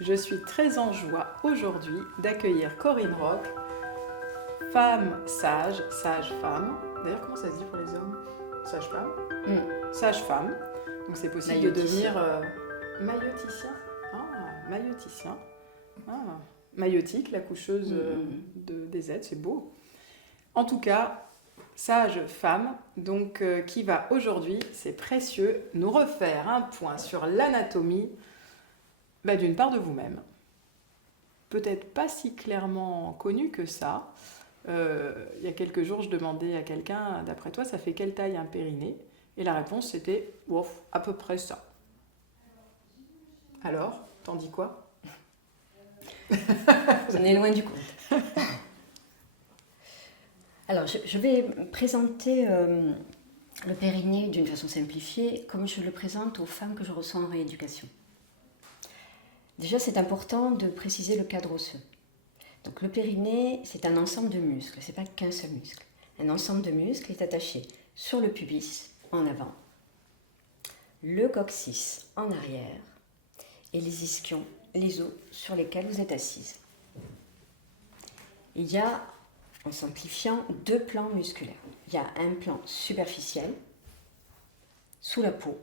Je suis très en joie aujourd'hui d'accueillir Corinne Roch, femme sage, sage-femme. D'ailleurs, comment ça se dit pour les hommes? Sage-femme? Sage-femme. Donc c'est possible de devenir mailloticien. Ah, mailloticien. Ah, maillotique, la coucheuse des aides, c'est beau. En tout cas, sage femme, donc qui va aujourd'hui, c'est précieux, nous refaire un point sur l'anatomie d'une part de vous-même. Peut-être pas si clairement connue que ça. Il y a quelques jours, je demandais à quelqu'un, d'après toi, ça fait quelle taille un périnée? Et la réponse c'était, ouf, à peu près ça. Alors, t'en dis quoi? On est loin du compte. Alors, je vais présenter le périnée d'une façon simplifiée, comme je le présente aux femmes que je reçois en rééducation. Déjà, c'est important de préciser le cadre osseux. Donc, le périnée, c'est un ensemble de muscles, ce n'est pas qu'un seul muscle. Un ensemble de muscles est attaché sur le pubis en avant, le coccyx en arrière et les ischions, les os sur lesquels vous êtes assise. Il y a, en simplifiant, deux plans musculaires. Il y a un plan superficiel, sous la peau,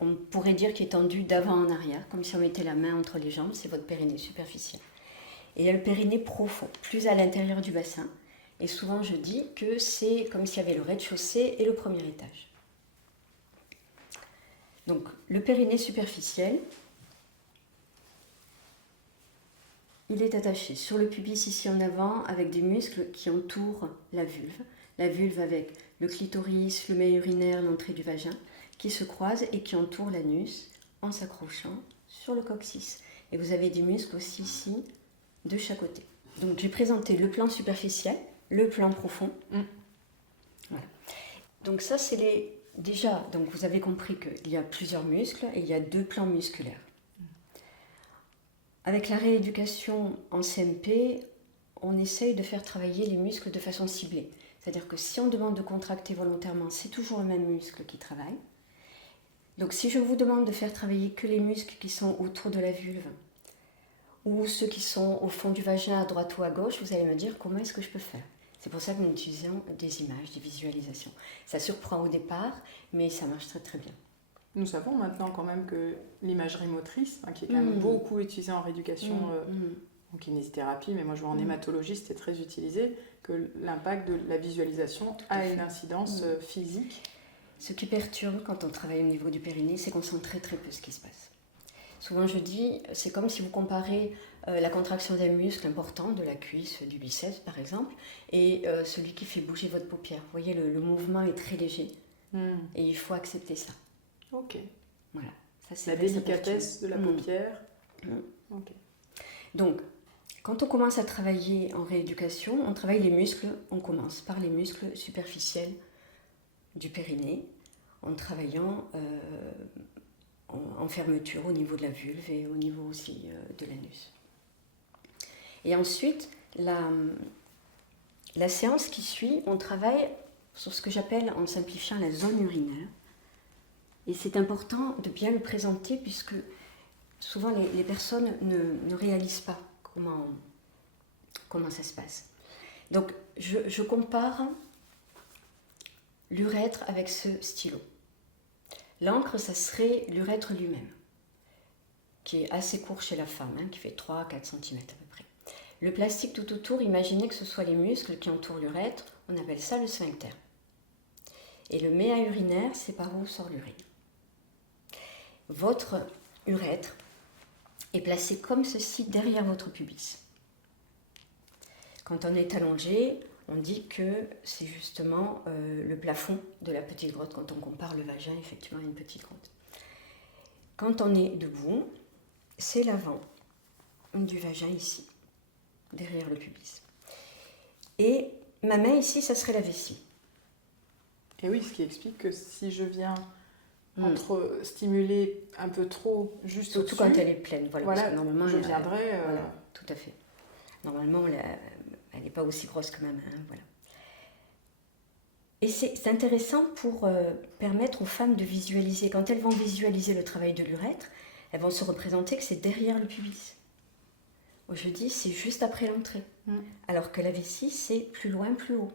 on pourrait dire qu'il est tendu d'avant en arrière, comme si on mettait la main entre les jambes, c'est votre périnée superficiel. Et il y a le périnée profond, plus à l'intérieur du bassin. Et souvent je dis que c'est comme s'il y avait le rez-de-chaussée et le premier étage. Donc le périnée superficiel, il est attaché sur le pubis ici en avant avec des muscles qui entourent la vulve. La vulve avec le clitoris, le mail urinaire, l'entrée du vagin, qui se croisent et qui entourent l'anus en s'accrochant sur le coccyx. Et vous avez des muscles aussi ici, de chaque côté. Donc j'ai présenté le plan superficiel, le plan profond. Voilà. Donc ça c'est déjà, donc vous avez compris qu'il y a plusieurs muscles et il y a deux plans musculaires. Avec la rééducation en CMP, on essaye de faire travailler les muscles de façon ciblée. C'est-à-dire que si on demande de contracter volontairement, c'est toujours le même muscle qui travaille. Donc si je vous demande de faire travailler que les muscles qui sont autour de la vulve, ou ceux qui sont au fond du vagin à droite ou à gauche, vous allez me dire comment est-ce que je peux faire. C'est pour ça que nous utilisons des images, des visualisations. Ça surprend au départ, mais ça marche très très bien. Nous savons maintenant quand même que l'imagerie motrice, qui est quand même beaucoup utilisée en rééducation, en kinésithérapie, mais moi je vois en hématologie, c'était très utilisé, que l'impact de la visualisation a une incidence physique. Ce qui perturbe quand on travaille au niveau du périnée, c'est qu'on sent très très peu ce qui se passe. Souvent je dis, c'est comme si vous comparez la contraction d'un muscle important, de la cuisse, du biceps par exemple, et celui qui fait bouger votre paupière. Vous voyez, le mouvement est très léger et il faut accepter ça. Ok. Voilà. Ça, c'est la délicatesse de la paupière. Okay. Donc, quand on commence à travailler en rééducation, on travaille les muscles, on commence par les muscles superficiels du périnée, en travaillant en fermeture au niveau de la vulve et au niveau aussi de l'anus. Et ensuite, la séance qui suit, on travaille sur ce que j'appelle, en simplifiant, la zone urinaire. Et c'est important de bien le présenter puisque souvent les personnes ne réalisent pas comment ça se passe. Donc je compare l'urètre avec ce stylo. L'encre, ça serait l'urètre lui-même, qui est assez court chez la femme, qui fait 3-4 cm à peu près. Le plastique tout autour, imaginez que ce soit les muscles qui entourent l'urètre, on appelle ça le sphincter. Et le méa urinaire, c'est par où sort l'urine. Votre urètre est placé comme ceci derrière votre pubis. Quand on est allongé, on dit que c'est justement le plafond de la petite grotte quand on compare le vagin effectivement à une petite grotte. Quand on est debout, c'est l'avant du vagin ici, derrière le pubis. Et ma main ici, ça serait la vessie. Et oui, ce qui explique que si je viens stimuler un peu trop juste surtout au-dessus, quand elle est pleine, voilà parce que normalement je viendrai... Voilà, tout à fait. Normalement, elle n'est pas aussi grosse que ma main, voilà. Et c'est intéressant pour permettre aux femmes de visualiser. Quand elles vont visualiser le travail de l'urètre, elles vont se représenter que c'est derrière le pubis. Au jeudi, c'est juste après l'entrée. Alors que la vessie, c'est plus loin, plus haut.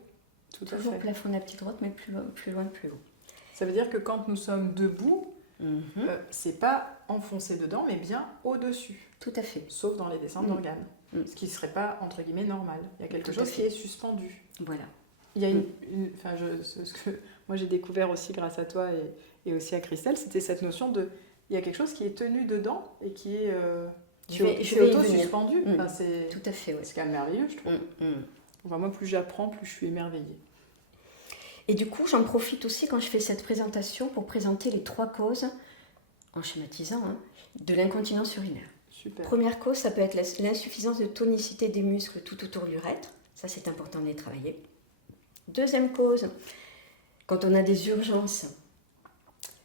Toujours plafond de la petite grotte, mais plus loin, plus haut. Ça veut dire que quand nous sommes debout, c'est pas enfoncé dedans, mais bien au-dessus. Tout à fait. Sauf dans les descentes d'organes. Ce qui ne serait pas, entre guillemets, normal. Il y a quelque chose qui est suspendu. Voilà. Il y a ce que moi j'ai découvert aussi grâce à toi et aussi à Christelle, c'était cette notion de... Il y a quelque chose qui est tenu dedans et qui est... je vais auto-suspendu. Tout à fait, oui. C'est quand même merveilleux, je trouve. Enfin, moi, plus j'apprends, plus je suis émerveillée. Et du coup, j'en profite aussi quand je fais cette présentation pour présenter les 3 causes, en schématisant, de l'incontinence urinaire. Super. Première cause, ça peut être l'insuffisance de tonicité des muscles tout autour de l'urètre. Ça, c'est important de les travailler. Deuxième cause, quand on a des urgences,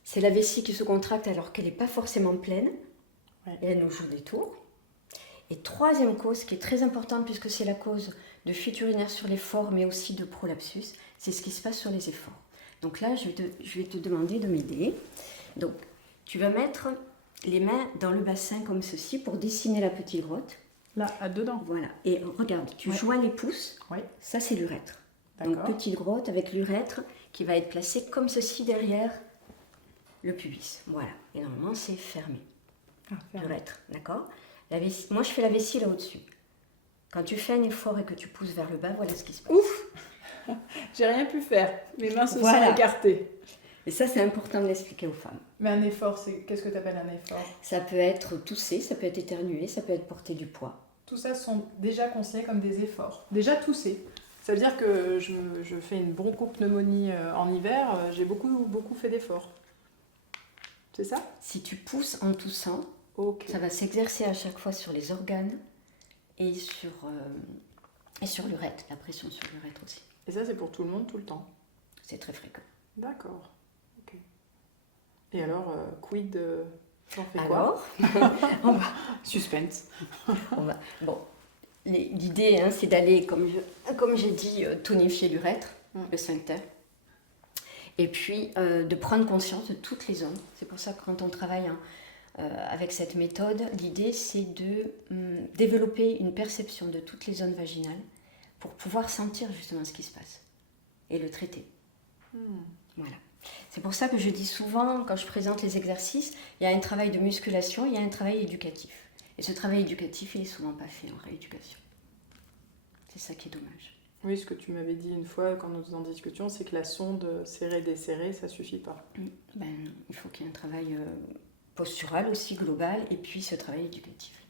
c'est la vessie qui se contracte alors qu'elle n'est pas forcément pleine. Et elle nous joue des tours. Et troisième cause, qui est très importante puisque c'est la cause de fuite urinaire sur l'effort, mais aussi de prolapsus, c'est ce qui se passe sur les efforts. Donc là, je vais te demander de m'aider. Donc, tu vas mettre les mains dans le bassin comme ceci pour dessiner la petite grotte. Là, à dedans. Voilà. Et regarde, tu joins les pouces. Ça, c'est l'urètre. Donc, petite grotte avec l'urètre qui va être placée comme ceci derrière le pubis. Voilà. Et normalement, c'est fermé. L'urètre, d'accord? Moi, je fais la vessie là au-dessus. Quand tu fais un effort et que tu pousses vers le bas, voilà ce qui se passe. Ouf! J'ai rien pu faire. Mes mains se sont écartées. Et ça, c'est important de l'expliquer aux femmes. Mais un effort, qu'est-ce que tu appelles un effort? Ça peut être tousser, ça peut être éternuer, ça peut être porter du poids. Tout ça sont déjà considérés comme des efforts. Déjà tousser. Ça veut dire que je fais une bronchopneumonie en hiver, j'ai beaucoup fait d'efforts. C'est ça? Si tu pousses en toussant, ça va s'exercer à chaque fois sur les organes et sur l'urètre, la pression sur l'urètre aussi. Et ça, c'est pour tout le monde, tout le temps? C'est très fréquent. D'accord. Ok. Et alors, quid j'en fais quoi? Alors, suspense. Bon, l'idée, c'est d'aller, comme j'ai dit, tonifier l'urètre, le sphincter. Et puis, de prendre conscience de toutes les zones. C'est pour ça que quand on travaille avec cette méthode, l'idée, c'est de développer une perception de toutes les zones vaginales pour pouvoir sentir justement ce qui se passe et le traiter. Voilà. C'est pour ça que je dis souvent, quand je présente les exercices, il y a un travail de musculation, il y a un travail éducatif. Et ce travail éducatif, il n'est souvent pas fait en rééducation. C'est ça qui est dommage. Oui, ce que tu m'avais dit une fois quand nous en discutions, c'est que la sonde serrée-desserrée, ça ne suffit pas. Il faut qu'il y ait un travail postural aussi global et puis ce travail éducatif.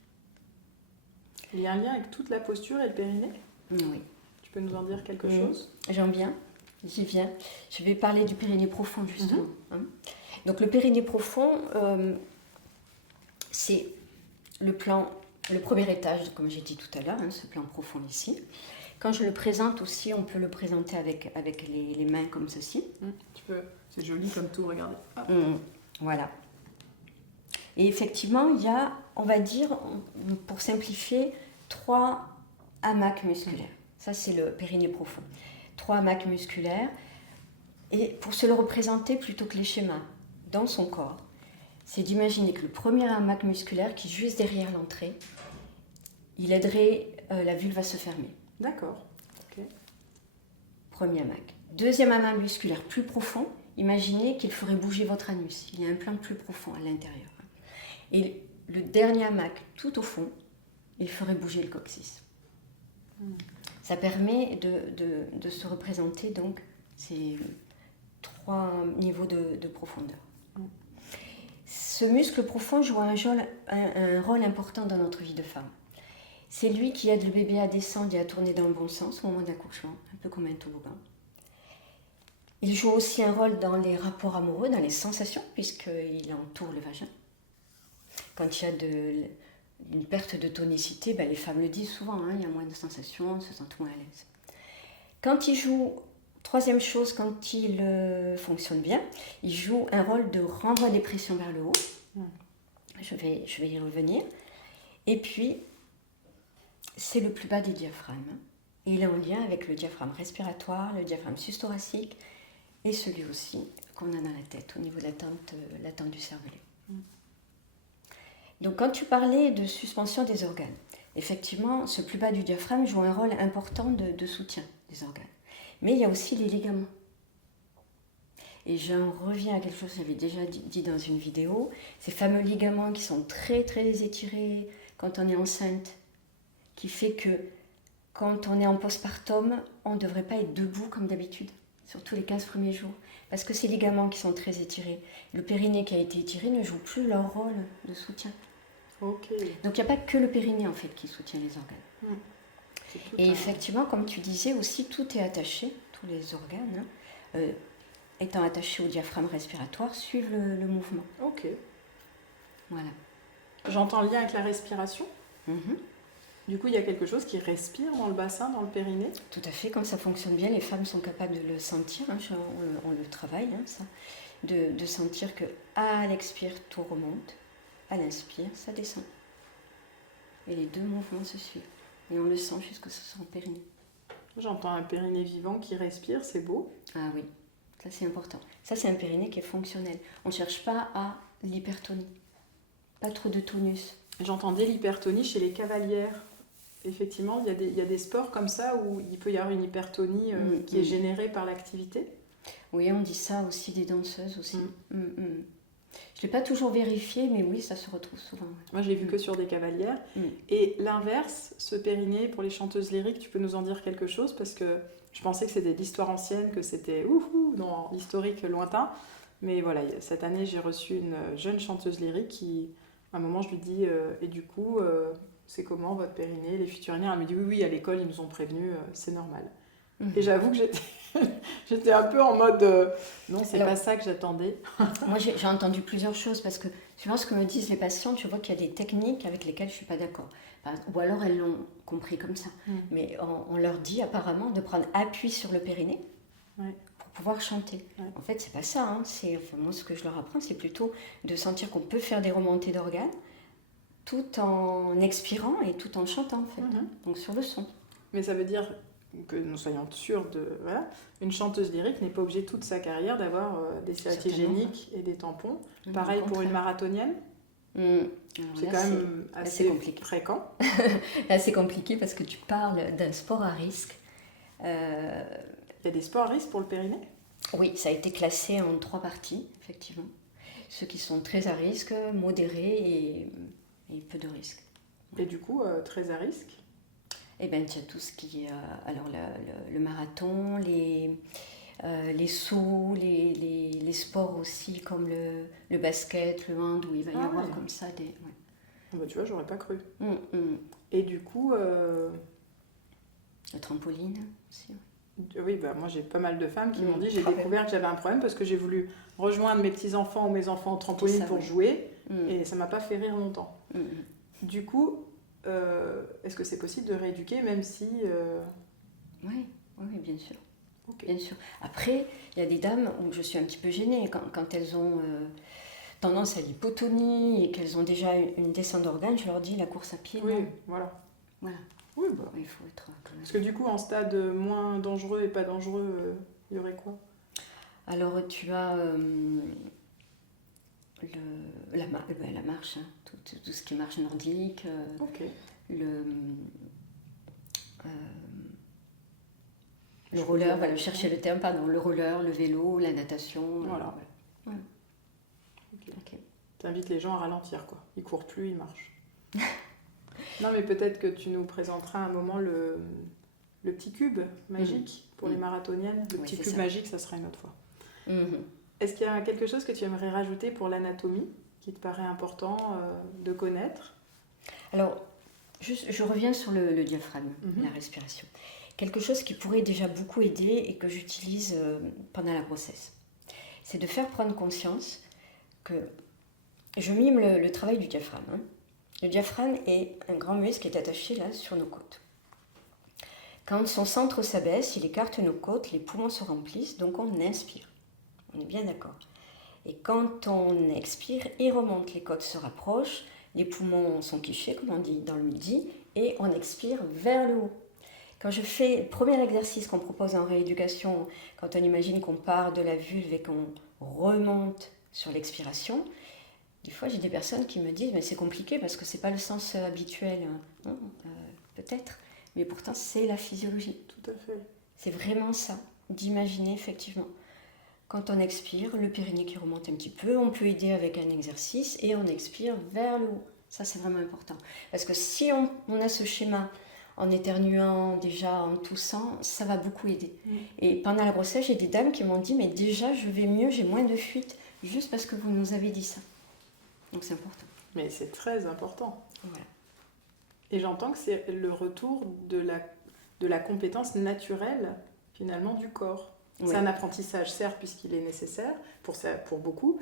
Il y a un lien avec toute la posture et le périnée? Oui. Tu peux nous en dire quelque chose? J'y viens. Je vais parler du périnée profond justement. Donc le périnée profond, c'est le premier étage, comme j'ai dit tout à l'heure, ce plan profond ici. Quand je le présente aussi, on peut le présenter avec les mains comme ceci. Tu peux. C'est joli comme tout, regardez. Voilà. Et effectivement, il y a, on va dire, pour simplifier, 3 hamacs musculaires. Ça, c'est le périnée profond. 3 hamacs musculaires. Et pour se le représenter plutôt que les schémas dans son corps, c'est d'imaginer que le premier hamac musculaire, qui est juste derrière l'entrée, il aiderait la vulve à se fermer. D'accord. Ok. Premier hamac. Deuxième hamac musculaire plus profond, imaginez qu'il ferait bouger votre anus. Il y a un plan plus profond à l'intérieur. Et le dernier hamac, tout au fond, il ferait bouger le coccyx. Ça permet de se représenter donc ces 3 niveaux de profondeur. Ce muscle profond joue un rôle important dans notre vie de femme. C'est lui qui aide le bébé à descendre et à tourner dans le bon sens au moment d'accouchement, un peu comme un toboggan. Il joue aussi un rôle dans les rapports amoureux, dans les sensations, puisqu'il entoure le vagin. Quand il y a une perte de tonicité, les femmes le disent souvent, il y a moins de sensations, on se sent moins à l'aise. Quand il joue, troisième chose, quand il fonctionne bien, il joue un rôle de renvoi des pressions vers le haut. Je vais y revenir. Et puis, c'est le plus bas des diaphragmes. Et il est en lien avec le diaphragme respiratoire, le diaphragme susthoracique et celui aussi qu'on a dans la tête, au niveau de l'attente du cervelet. Donc quand tu parlais de suspension des organes, effectivement, ce plus bas du diaphragme joue un rôle important de soutien des organes. Mais il y a aussi les ligaments. Et j'en reviens à quelque chose que j'avais déjà dit dans une vidéo, ces fameux ligaments qui sont très très étirés quand on est enceinte, qui fait que quand on est en postpartum, on ne devrait pas être debout comme d'habitude, surtout les 15 premiers jours. Parce que ces ligaments qui sont très étirés, le périnée qui a été étiré ne joue plus leur rôle de soutien. Ok. Donc il n'y a pas que le périnée en fait qui soutient les organes. Et effectivement, comme tu disais aussi, tout est attaché, tous les organes, étant attachés au diaphragme respiratoire, suivent le mouvement. Ok. Voilà. J'entends le lien avec la respiration. Du coup, il y a quelque chose qui respire dans le bassin, dans le périnée. Tout à fait, quand ça fonctionne bien, les femmes sont capables de le sentir, on le travaille, ça, de sentir que à l'expire, tout remonte, à l'inspire, ça descend. Et les deux mouvements se suivent. Et on le sent jusqu'à son périnée. J'entends un périnée vivant qui respire, c'est beau. Ah oui, ça c'est important. Ça c'est un périnée qui est fonctionnel. On ne cherche pas à l'hypertonie, pas trop de tonus. J'entendais l'hypertonie chez les cavalières. Effectivement, il y a des sports comme ça où il peut y avoir une hypertonie qui est générée par l'activité. Oui, on dit ça aussi des danseuses aussi. Je ne l'ai pas toujours vérifié, mais oui, ça se retrouve souvent. Moi, je l'ai vu que sur des cavalières. Et l'inverse, ce périnée, pour les chanteuses lyriques, tu peux nous en dire quelque chose? Parce que je pensais que c'était de l'histoire ancienne, que c'était dans l'historique lointain. Mais voilà, cette année, j'ai reçu une jeune chanteuse lyrique qui, à un moment, je lui dis et du coup, c'est comment votre périnée, les futurinières? Elle me dit oui, à l'école, ils nous ont prévenus, c'est normal. Et j'avoue que j'étais un peu en mode non, c'est pas ça que j'attendais. Moi, j'ai entendu plusieurs choses parce que suivant ce que me disent les patients, tu vois qu'il y a des techniques avec lesquelles je ne suis pas d'accord. Ou alors elles l'ont compris comme ça. Mais on leur dit apparemment de prendre appui sur le périnée pour pouvoir chanter. En fait, c'est pas ça. Moi, ce que je leur apprends, c'est plutôt de sentir qu'on peut faire des remontées d'organes tout en expirant et tout en chantant, en fait. Donc sur le son. Mais ça veut dire que nous soyons sûrs de... Voilà, une chanteuse lyrique n'est pas obligée toute sa carrière d'avoir des sérités hygiéniques et des tampons. Pareil pour une marathonienne. C'est quand même assez fréquent. Là, c'est compliqué parce que tu parles d'un sport à risque. Il y a des sports à risque pour le périnée? Oui, ça a été classé en 3 parties, effectivement. Ceux qui sont très à risque, modérés et peu de risque. Et du coup, très à risque? Eh bien, tu as tout ce qui est... alors, le marathon, les sauts, les sports aussi, comme le basket, le hand, où il va y avoir comme ça des... Ouais. Bah, tu vois, j'aurais pas cru. Et du coup... Le trampoline aussi. Oui, bah, moi j'ai pas mal de femmes qui m'ont dit, j'ai découvert que j'avais un problème parce que j'ai voulu rejoindre mes petits-enfants ou mes enfants au trampoline pour jouer et ça m'a pas fait rire longtemps. Du coup, est-ce que c'est possible de rééduquer même si... Oui, bien sûr. Okay. Bien sûr. Après, il y a des dames où je suis un petit peu gênée quand elles ont tendance à l'hypotonie et qu'elles ont déjà une descente d'organes, je leur dis la course à pied. Oui, voilà. Oui, bah. Il faut être... Parce que du coup, en stade moins dangereux et pas dangereux, il y aurait quoi? Alors, tu as la marche, tout ce qui est marche nordique, le roller, va chercher le terme, pardon, le roller, le vélo, la natation. Voilà. Okay. T'invites les gens à ralentir, quoi. Ils courent plus, ils marchent. Non, mais peut-être que tu nous présenteras un moment le petit cube magique pour les marathoniennes. Le petit cube magique, ça sera une autre fois. Est-ce qu'il y a quelque chose que tu aimerais rajouter pour l'anatomie qui te paraît important de connaître? Alors, je reviens sur le diaphragme, la respiration. Quelque chose qui pourrait déjà beaucoup aider et que j'utilise pendant la grossesse. C'est de faire prendre conscience que je mime le travail du diaphragme. Le diaphragme est un grand muscle qui est attaché là sur nos côtes. Quand son centre s'abaisse, il écarte nos côtes, les poumons se remplissent, donc on inspire. On est bien d'accord. Et quand on expire, il remonte, les côtes se rapprochent, les poumons sont quichés, comme on dit dans le midi, et on expire vers le haut. Quand je fais le premier exercice qu'on propose en rééducation, quand on imagine qu'on part de la vulve et qu'on remonte sur l'expiration, Des fois, j'ai des personnes qui me disent, mais c'est compliqué parce que c'est pas le sens habituel. Non, peut-être, mais pourtant, c'est la physiologie. Tout à fait. C'est vraiment ça, d'imaginer effectivement. Quand on expire, le périnée qui remonte un petit peu, on peut aider avec un exercice et on expire vers le haut. Ça, c'est vraiment important. Parce que si on a ce schéma en éternuant, déjà en toussant, ça va beaucoup aider. Et pendant la grossesse, j'ai des dames qui m'ont dit, mais déjà, je vais mieux, j'ai moins de fuites, juste parce que vous nous avez dit ça. Donc c'est important. Mais c'est très important. Voilà. Et j'entends que c'est le retour de la compétence naturelle, finalement, du corps. Oui. C'est un apprentissage, certes, puisqu'il est nécessaire pour beaucoup,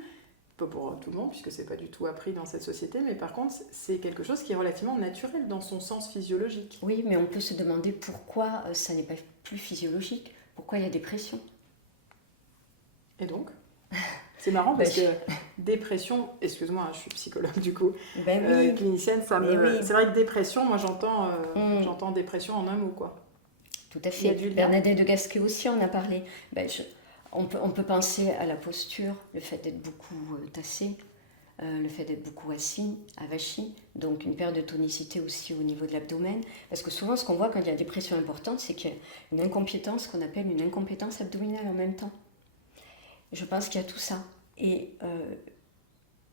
pas pour tout le monde, puisque c'est pas du tout appris dans cette société, mais par contre, c'est quelque chose qui est relativement naturel dans son sens physiologique. Oui, mais on peut se demander pourquoi ça n'est pas plus physiologique, pourquoi il y a des pressions. Et donc c'est marrant parce que dépression, excuse-moi, je suis psychologue du coup, oui. Clinicienne, ça me... c'est vrai que dépression, moi j'entends dépression en un mot, quoi. Tout à fait. Bernadette de Gasquet aussi en a parlé. On peut penser à la posture, le fait d'être beaucoup tassé, le fait d'être beaucoup assis, avachi, donc une perte de tonicité aussi au niveau de l'abdomen. Parce que souvent, ce qu'on voit quand il y a des pressions importantes, c'est qu'il y a une incompétence qu'on appelle une incompétence abdominale en même temps. Je pense qu'il y a tout ça. Et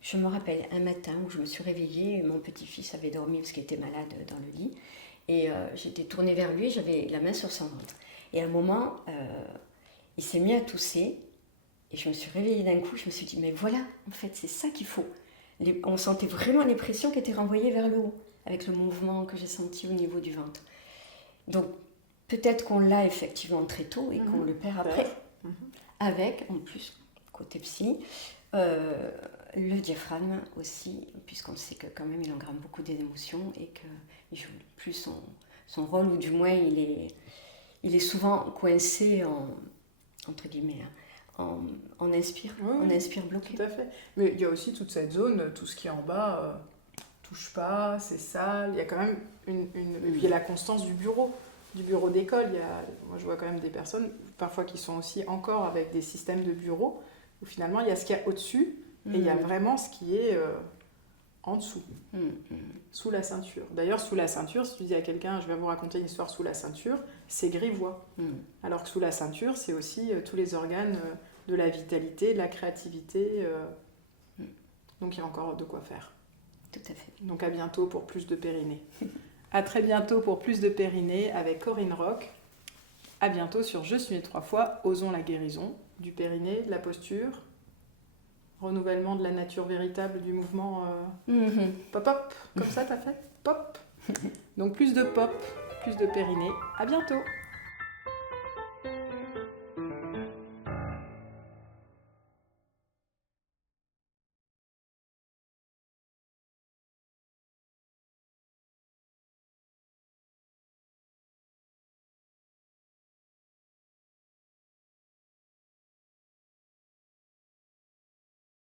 je me rappelle un matin où je me suis réveillée, mon petit-fils avait dormi parce qu'il était malade dans le lit, et j'étais tournée vers lui, j'avais la main sur son ventre. Et à un moment, il s'est mis à tousser, et je me suis réveillée d'un coup, je me suis dit, mais voilà, en fait, c'est ça qu'il faut. On sentait vraiment les pressions qui étaient renvoyées vers le haut, avec le mouvement que j'ai senti au niveau du ventre. Donc, peut-être qu'on l'a effectivement très tôt et qu'on le perd après. Avec, en plus, côté psy, le diaphragme aussi, puisqu'on sait que quand même il engramme beaucoup d'émotions et qu'il joue plus son rôle, ou du moins il est souvent coincé entre guillemets, on inspire, on inspire bloqué. Tout à fait. Mais il y a aussi toute cette zone, tout ce qui est en bas, touche pas, c'est sale, il y a quand même et puis il y a la constance du bureau d'école. Moi je vois quand même des personnes parfois qui sont aussi encore avec des systèmes de bureau où finalement il y a ce qu'il y a au-dessus et il y a vraiment ce qui est en dessous, sous la ceinture. D'ailleurs sous la ceinture, si tu dis à quelqu'un je vais vous raconter une histoire sous la ceinture, c'est grivois. Alors que sous la ceinture c'est aussi tous les organes de la vitalité, de la créativité, donc il y a encore de quoi faire. Tout à fait. Donc à bientôt pour plus de périnée. À très bientôt pour plus de périnée avec Corinne Rock. À bientôt sur Je suis né 3 fois, osons la guérison du périnée, de la posture, renouvellement de la nature véritable du mouvement pop pop, comme ça t'as fait pop. Donc plus de pop, plus de périnée. À bientôt.